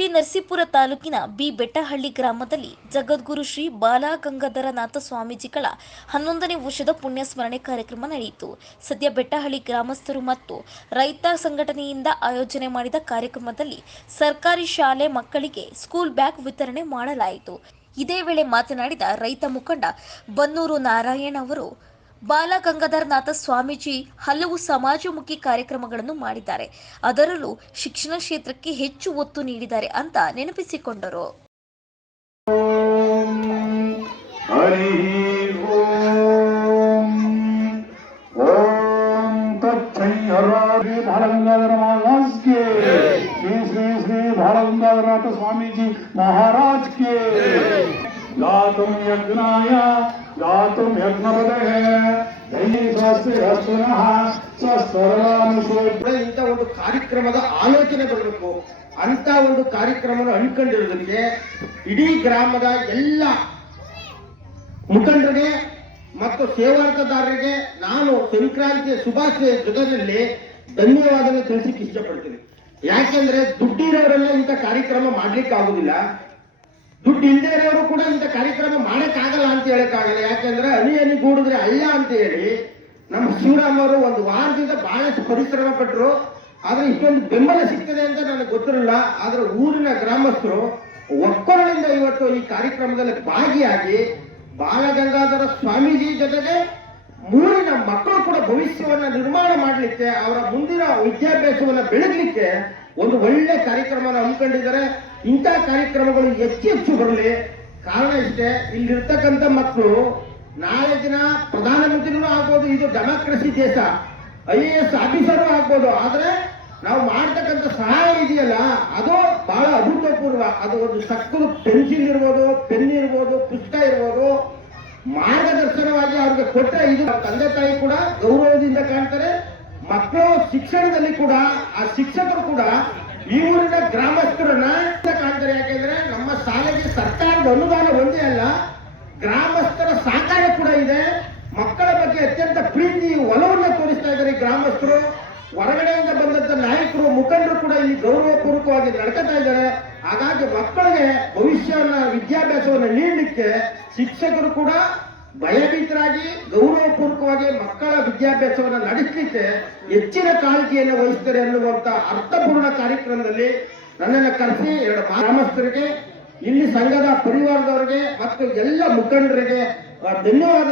T Narasipura ತಾಲೂಕಿನ B Bettahalli ಗ್ರಾಮದಲ್ಲಿ ಜಗದ್ಗುರು ಶ್ರೀ ಬಾಲಗಂಗಾಧರನಾಥ ಸ್ವಾಮೀಜಿಗಳ 11ನೇ ವರ್ಷದ ಪುಣ್ಯಸ್ಮರಣೆ ಕಾರ್ಯಕ್ರಮ ನಡೆಯಿತು. ಸದ್ಯ ಬೆಟ್ಟಹಳ್ಳಿ ಗ್ರಾಮಸ್ಥರು ಮತ್ತು ರೈತ ಸಂಘಟನೆಯಿಂದ ಆಯೋಜನೆ ಮಾಡಿದ ಕಾರ್ಯಕ್ರಮದಲ್ಲಿ ಸರ್ಕಾರಿ ಶಾಲೆ ಮಕ್ಕಳಿಗೆ ಸ್ಕೂಲ್ ಬ್ಯಾಗ್ ವಿತರಣೆ ಮಾಡಲಾಯಿತು. ಇದೇ ವೇಳೆ ಮಾತನಾಡಿದ ರೈತ ಮುಖಂಡ ಬನ್ನೂರು ನಾರಾಯಣ ಅವರು, ಬಾಲಗಂಗಾಧರನಾಥ ಸ್ವಾಮೀಜಿ ಹಲವು ಸಮಾಜಮುಖಿ ಕಾರ್ಯಕ್ರಮಗಳನ್ನು ಮಾಡಿದ್ದಾರೆ. ಅದರಲ್ಲೂ ಶಿಕ್ಷಣ ಕ್ಷೇತ್ರಕ್ಕೆ ಹೆಚ್ಚು ಒತ್ತು ನೀಡಿದ್ದಾರೆ ಅಂತ ನೆನಪಿಸಿಕೊಂಡರು. बालगंगाधरनाथ स्वामी जी महाराज के गातुम यज्ञाय गातुम यज्ञपदे ಇಂಥ ಒಂದು ಕಾರ್ಯಕ್ರಮದ ಆಲೋಚನೆ ಬರಬೇಕು ಅಂತ ಒಂದು ಕಾರ್ಯಕ್ರಮವನ್ನು ಹಮ್ಮಿಕೊಂಡಿರೋದಕ್ಕೆ ಇಡೀ ಗ್ರಾಮದ ಎಲ್ಲ ಮುಖಂಡರಿಗೆ ಮತ್ತು ಸೇವಾರ್ಥದಾರರಿಗೆ ನಾನು ಸಂಕ್ರಾಂತಿಯ ಶುಭಾಶಯ ಜೊತೆಯಲ್ಲಿ ಧನ್ಯವಾದ ತಿಳಿಸಲಿಕ್ಕೆ ಇಷ್ಟಪಡ್ತೀನಿ. ಯಾಕೆಂದ್ರೆ ದುಡ್ಡಿರೋರೆಲ್ಲ ಇಂಥ ಕಾರ್ಯಕ್ರಮ ಮಾಡ್ಲಿಕ್ಕೆ ಆಗುದಿಲ್ಲ, ದುಡ್ಡು ಇಲ್ಲದೆ ಇರೋರು ಕೂಡ ಇಂಥ ಕಾರ್ಯಕ್ರಮ ಮಾಡಕ್ಕಾಗಲ್ಲ ಅಂತ ಹೇಳಕ್ಕಾಗಲ್ಲ. ಯಾಕೆಂದ್ರೆ ಹನಿ ಗೂಡಿದ್ರೆ ಹಳ್ಳ ಅಂತ ಹೇಳಿ ನಮ್ಮ ಶಿವರಾಮ್ ಅವರು ಒಂದು ವಾರದಿಂದ ಬಹಳಷ್ಟು ಪರಿಶ್ರಮ ಪಟ್ಟರು. ಆದ್ರೆ ಇಷ್ಟೊಂದು ಬೆಂಬಲ ಸಿಗ್ತದೆ ಅಂತ ನನಗೆ ಗೊತ್ತಿರಲಿಲ್ಲ. ಆದ್ರೆ ಊರಿನ ಗ್ರಾಮಸ್ಥರು ಒಕ್ಕೊರಳಿಂದ ಇವತ್ತು ಈ ಕಾರ್ಯಕ್ರಮದಲ್ಲಿ ಭಾಗಿಯಾಗಿ ಬಾಲಗಂಗಾಧರ ಸ್ವಾಮೀಜಿ ಜೊತೆಗೆ ಮೂರಿನ ಮಕ್ಕಳು ಕೂಡ ಭವಿಷ್ಯವನ್ನ ನಿರ್ಮಾಣ ಮಾಡಲಿಕ್ಕೆ, ಅವರ ಮುಂದಿನ ವಿದ್ಯಾಭ್ಯಾಸವನ್ನ ಬೆಳಗಲಿಕ್ಕೆ ಒಂದು ಒಳ್ಳೆ ಕಾರ್ಯಕ್ರಮನ ಹಮ್ಮಿಕೊಂಡಿದ್ದಾರೆ. ಇಂಥ ಕಾರ್ಯಕ್ರಮಗಳು ಹೆಚ್ಚು ಬರಲಿ. ಕಾರಣ ಇಷ್ಟೇ, ಇಲ್ಲಿರ್ತಕ್ಕಂಥ ಮಕ್ಕಳು ನಾಳೆ ದಿನ ಪ್ರಧಾನಮಂತ್ರಿಗಳು ಆಗ್ಬೋದು, ಇದು ಡೆಮಾಕ್ರಸಿ ದೇಶ, IAS ಆಫೀಸರು ಆಗ್ಬೋದು. ಆದ್ರೆ ನಾವು ಮಾಡ್ತಕ್ಕಂಥ ಸಹಾಯ ಇದೆಯಲ್ಲ ಅದು ಬಹಳ ಅಭೂತಪೂರ್ವ. ಅದು ಒಂದು ಸಕ್ಕಲು ಪೆನ್ಸಿಲ್ ಇರ್ಬೋದು, ಪೆನ್ ಇರ್ಬೋದು, ಪುಸ್ತಕ ಇರ್ಬೋದು, ಮಾರ್ಗದರ್ಶನವಾಗಿ ಅವ್ರಿಗೆ ಕೊಟ್ಟರೆ ಇದು ತಂದೆ ತಾಯಿ ಕೂಡ ಗೌರವದಿಂದ ಕಾಣ್ತಾರೆ. ಮಕ್ಕಳು ಶಿಕ್ಷಣದಲ್ಲಿ ಕೂಡ ಆ ಶಿಕ್ಷಕರು ಕೂಡ ಈ ಊರಿನ ಗ್ರಾಮಸ್ಥರನ್ನ ಕಾಣ್ತಾರೆ. ಯಾಕೆಂದ್ರೆ ನಮ್ಮ ಶಾಲೆಗೆ ಸರ್ಕಾರದ ಅನುದಾನ ಒಂದೇ ಅಲ್ಲ, ಗ್ರಾಮಸ್ಥರ ಸಹಕಾರ ಕೂಡ ಇದೆ. ಮಕ್ಕಳ ಬಗ್ಗೆ ಅತ್ಯಂತ ಪ್ರೀತಿ ಒಲವನ್ನ ತೋರಿಸ್ತಾ ಇದ್ದಾರೆ ಗ್ರಾಮಸ್ಥರು. ಹೊರಗಡೆಯಿಂದ ಬಂದಂತ ನಾಯಕರು ಮುಖಂಡರು ಕೂಡ ಇಲ್ಲಿ ಗೌರವಪೂರ್ವಕವಾಗಿ ನಡ್ಕೊತಾ ಇದ್ದಾರೆ. ಹಾಗಾಗಿ ಮಕ್ಕಳಿಗೆ ಭವಿಷ್ಯವನ್ನ ವಿದ್ಯಾಭ್ಯಾಸವನ್ನ ನೀಡಲಿಕ್ಕೆ ಶಿಕ್ಷಕರು ಕೂಡ ಭಯಭೀತರಾಗಿ ಗೌರವಪೂರ್ವಕವಾಗಿ ಮಕ್ಕಳ ವಿದ್ಯಾಭ್ಯಾಸವನ್ನ ನಡೆಸಲಿಕ್ಕೆ ಹೆಚ್ಚಿನ ಕಾಳಜಿಯನ್ನು ವಹಿಸ್ತಾರೆ ಅನ್ನುವಂತ ಅರ್ಥಪೂರ್ಣ ಕಾರ್ಯಕ್ರಮದಲ್ಲಿ ನನ್ನನ್ನು ಕರೆಸಿ ಎರಡು ಗ್ರಾಮಸ್ಥರಿಗೆ, ಇಲ್ಲಿ ಸಂಘದ ಪರಿವಾರದವರಿಗೆ ಮತ್ತು ಎಲ್ಲ ಮುಖಂಡರಿಗೆ ಧನ್ಯವಾದ